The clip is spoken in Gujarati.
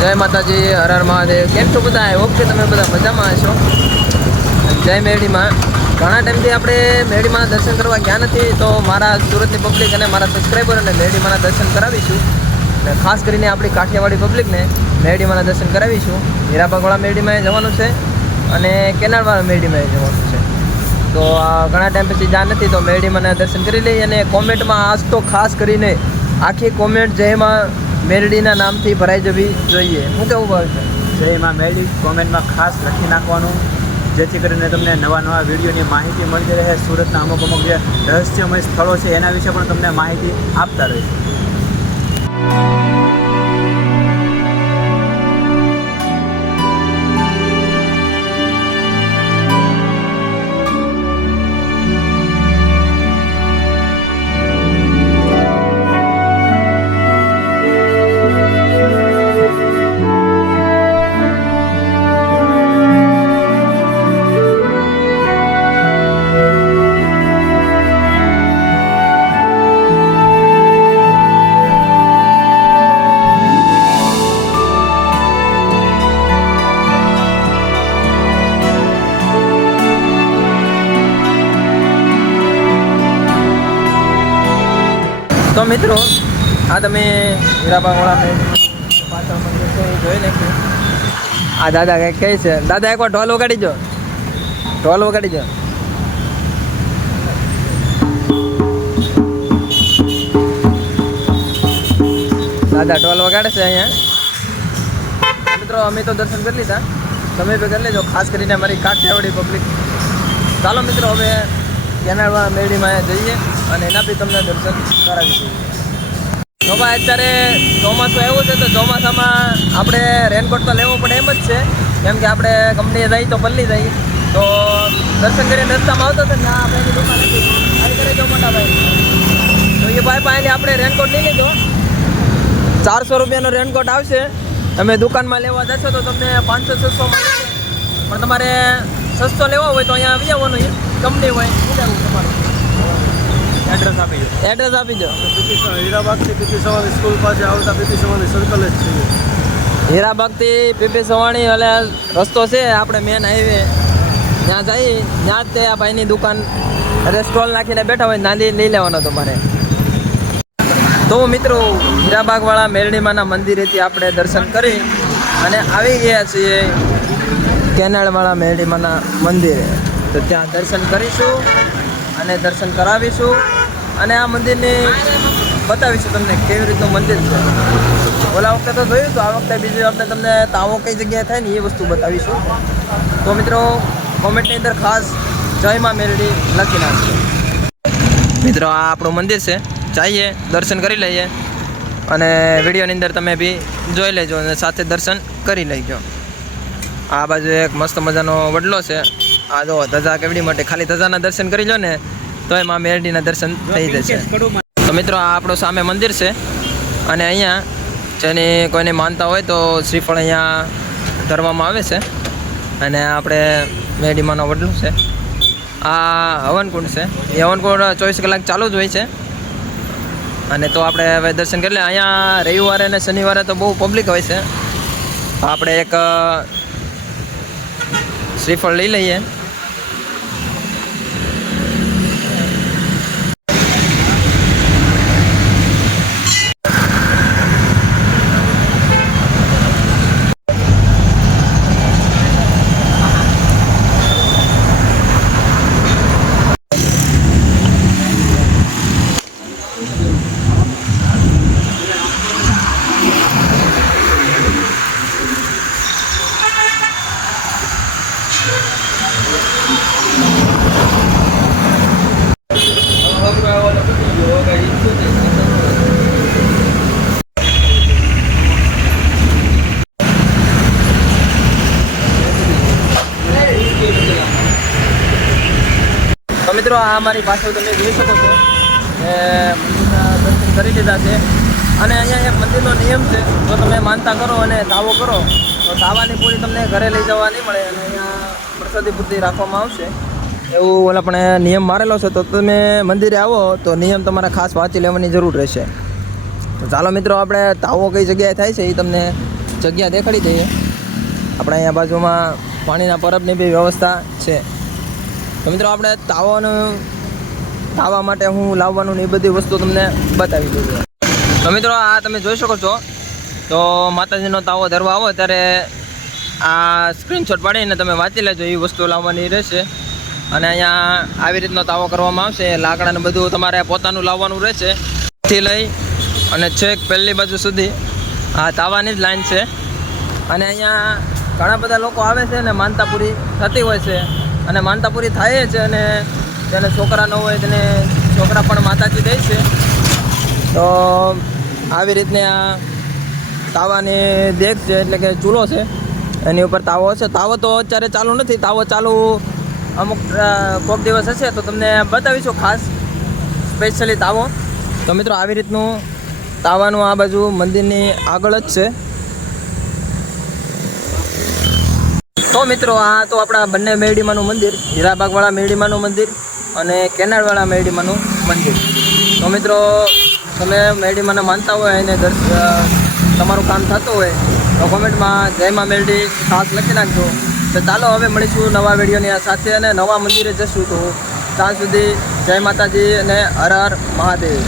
જય માતાજી, હર હર મહાદેવ. કેમ છો બધા? ઓકે, તમે બધા મજામાં હશો. જય મેરડીમાં. ઘણા ટાઈમથી આપણે મેરડીમાં દર્શન કરવા ગયા નથી, તો મારા સુરતની પબ્લિક અને મારા સબસ્ક્રાઈબરોને મેરડીમાંના દર્શન કરાવીશું. અને ખાસ કરીને આપણી કાઠિયાવાડી પબ્લિકને મેરડીમાંના દર્શન કરાવીશું. હીરાબાગવાળા મેરડીમાં જવાનું છે અને કેનાલવાળા મેરડીમાં જવાનું છે. તો ઘણા ટાઈમ પછી જ્યાં નથી, તો મેરડીમાંના દર્શન કરી લઈએ. અને કોમેન્ટમાં આજ તો ખાસ કરીને આખી કોમેન્ટ જયમાં મેરડીના નામથી ભરાઈ જવી જોઈએ. શું કહેવું ભાવ છે? જયમાં મેરડી કોમેન્ટમાં ખાસ લખી નાખવાનું, જેથી કરીને તમને નવા વિડીયોની માહિતી મળતી રહે. સુરતના અમુક જે રહસ્યમય સ્થળો છે એના વિશે પણ તમને માહિતી આપતા રહીશું. તો મિત્રો, આ તમે હીરાબાગવાળા મેરડી પાછળ મંદિર છે એ જોઈ નાખ્યું. આ દાદા કંઈક કહે છે. દાદા એકવાર ઢોલ વગાડી જો, ઢોલ વગાડી જો. દાદા ઢોલ વગાડે છે અહીંયા. મિત્રો, અમે તો દર્શન કરી લીધા, તમે બી કરી લેજો, ખાસ કરીને અમારી કાઠિયાવાડી પબ્લિક. ચાલો મિત્રો, હવે કેનાલવાળા મેરડીમાં જઈએ અને એના બી તમને દર્શન કરાવીશું. તો ભાઈ, અત્યારે ચોમાસું આવ્યું છે, તો ચોમાસામાં આપણે રેનકોટ તો લેવો પડે એમ જ છે, કેમ કે આપણે કંપનીએ જઈએ તો પલ્લી જઈએ. તો દર્શન કરીને રસ્તામાં આવતો હતો ને આપણે એની દુકાન હતી, આવી કરે જો મોટા ભાઈ. તો એ ભાઈ પાસેથી આપણે રેનકોટ લઈ લીધો. 400 રૂપિયાનો રેનકોટ આવશે. તમે દુકાનમાં લેવા જશો તો તમને 500-600 મળશે. પણ તમારે સસ્તો લેવો હોય તો અહીંયા આવી આવવાનું, કંપની હોય. શું કરવું તમારું? એડ્રેસ આપી દો. એડ્રેસ આપી દો. હીરાબાગથી પીપી સવાણી સ્કૂલ પાસે આવતા પીપી સવાણી સર્કલ જ છે. હીરાબાગથી પીપી સવાણી એટલે રસ્તો છે, આપણે મેન હાઈવે ત્યાં જઈ, ત્યાં જ તે આ ભાઈની દુકાન સ્ટોલ નાખીને બેઠા હોય, નાંદી લઈ લેવાનો તમારે. તો મિત્રો, હીરાબાગવાળા મેરડીમાંના મંદિરેથી આપણે દર્શન કરી અને આવી ગયા છીએ કેનાલવાળા મેરડીમાંના મંદિરે. તો ત્યાં દર્શન કરીશું અને દર્શન કરાવીશું અને આ મંદિરને બતાવીશું તમને કેવી રીતનું મંદિર છે. ઓલા વખતે તો જોયું, તો આ વખતે બીજી વખતે તમને તાવો કઈ જગ્યાએ થાય ને એ વસ્તુ બતાવીશું. તો મિત્રો, કોમેન્ટની અંદર ખાસ જયમાં મેરડી લખી નાખજો. મિત્રો, આ આપણું મંદિર છે, જઈએ દર્શન કરી લઈએ અને વિડીયોની અંદર તમે બી જોઈ લેજો અને સાથે દર્શન કરી લેજો. આ બાજુ એક મસ્ત મજાનો વડલો છે. આ જો ધજા કેવડી માટે, ખાલી ધજાના દર્શન કરી લો ને તો એમાં મેરડીના દર્શન થઈ જશે. તો મિત્રો, આ આપણું સામે મંદિર છે અને અહીંયા જેની કોઈને માનતા હોય તો શ્રીફળ અહીંયા ધરવામાં આવે છે. અને આપણે મેરડીમાંનો વડલો છે. આ હવનકુંડ છે. એ હવનકુંડ 24 કલાક ચાલુ જ હોય છે. અને તો આપણે હવે દર્શન કરી લઈએ. અહીંયા રવિવારે અને શનિવારે તો બહુ પબ્લિક હોય છે. આપણે એક શ્રીફળ લઈ લઈએ. તો મિત્રો, આ અમારી પાછળ તમે જોઈ શકો છો કે મંદિરના દર્શન કરી લીધા છે. અને અહીંયા એક મંદિરનો નિયમ છે, જો તમે માનતા કરો અને દાવો કરો તો દાવાની પૂરી તમને ઘરે લઈ જવા નહીં મળે અને અહીંયા પ્રસાદી પૂર્તિ રાખવામાં આવશે. એવું ઓલા પણ નિયમ મારેલો છે. તો તમે મંદિરે આવો તો નિયમ તમારે ખાસ વાંચી લેવાની જરૂર રહેશે. તો ચાલો મિત્રો, આપણે તાવો કઈ જગ્યાએ થાય છે એ તમને જગ્યા દેખાડી દઈએ. આપણે અહીંયા બાજુમાં પાણીના પરબની બી વ્યવસ્થા છે. તો મિત્રો આપણે તાવા માટે હું લાવવાનું ને એ બધી વસ્તુ તમને બતાવી દઈએ. તો મિત્રો આ તમે જોઈ શકો છો. તો માતાજીનો તાવો ધરવા આવો ત્યારે આ સ્ક્રીનશોટ પાડીને તમે વાંચી લેજો, એ વસ્તુ લાવવાની રહેશે. અને અહીંયા આવી રીતનો તાવો કરવામાં આવશે. લાકડાને બધું તમારે પોતાનું લાવવાનું રહેશે. થી લઈ અને છેક પહેલી બાજુ સુધી આ તાવાની જ લાઈન છે. અને અહીંયા ઘણા બધા લોકો આવે છે અને માનતા પૂરી થતી હોય છે. અને માનતા પૂરી થાય છે. અને જેને છોકરા ન હોય તેને છોકરા પણ માતાજી દે છે. તો આવી રીતને આ તાવાની દેખ છે, એટલે કે ચૂલો છે, એની ઉપર તાવો છે. તાવો તો અત્યારે ચાલુ નથી. તાવો ચાલુ અમુક કોઈક દિવસ હશે તો તમને બતાવીશું ખાસ સ્પેશિયલી તાવો. તો મિત્રો આવી રીતનું તાવાનું આ બાજુ મંદિરની આગળ જ છે. તો મિત્રો આ તો આપણા બંને મેરડીમાનું મંદિર, હીરાબાગવાળા મેરડીમાનું મંદિર અને કેનાળવાળા મેરડીમાનું મંદિર. તો મિત્રો તમે મેરડીમાને માનતા હોય અને તમારું કામ થતું હોય તો કોમેન્ટમાં જય મા મેરડી ખાસ લખી નાખજો. તો ચાલો હવે મળીશું નવા વિડીયોની સાથે અને નવા મંદિરે જશું. તો ત્યાં સુધી જય માતાજી અને હર હર મહાદેવ.